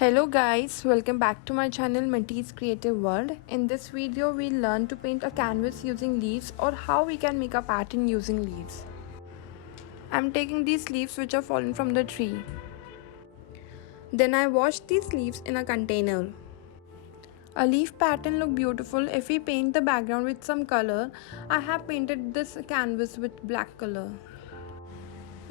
Hello guys, welcome back to my channel Minty's Creative World. In this video we'll learn to paint a canvas using leaves or how we can make a pattern using leaves. I'm taking these leaves which are fallen from the tree. Then I washed these leaves in a container. A leaf pattern look beautiful if we paint the background with some color. I have painted this canvas with black color.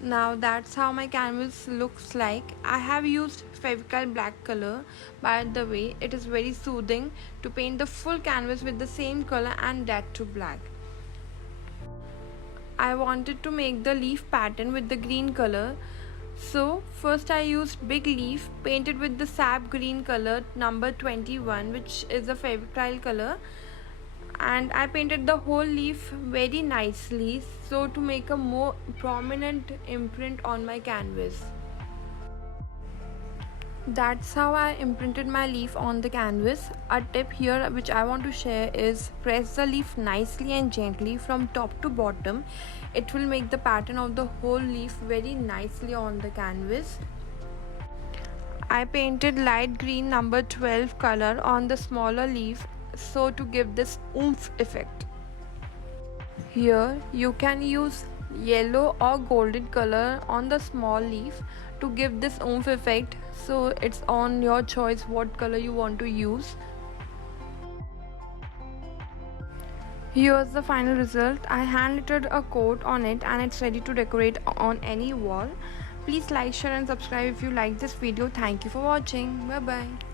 Now that's how my canvas looks like. I have used Fevicol black color. By the way, it is very soothing to paint the full canvas with the same color and that too black. I wanted to make the leaf pattern with the green color. So first I used big leaf painted with the sap green color number 21, which is a Fevicol color, and I painted the whole leaf very nicely so to make a more prominent imprint on my canvas. That's how I imprinted my leaf on the canvas. A tip here which I want to share is press the leaf nicely and gently from top to bottom. It will make the pattern of the whole leaf very nicely on the canvas. I painted light green number 12 color on the smaller leaf so to give this oomph effect. Here you can use yellow or golden color on the small leaf to give this oomph effect, so it's on your choice what color you want to use. Here's the final result. I hand lettered a coat on it and it's ready to decorate on any wall. Please like, share and subscribe if you like this video. Thank you for watching. Bye bye.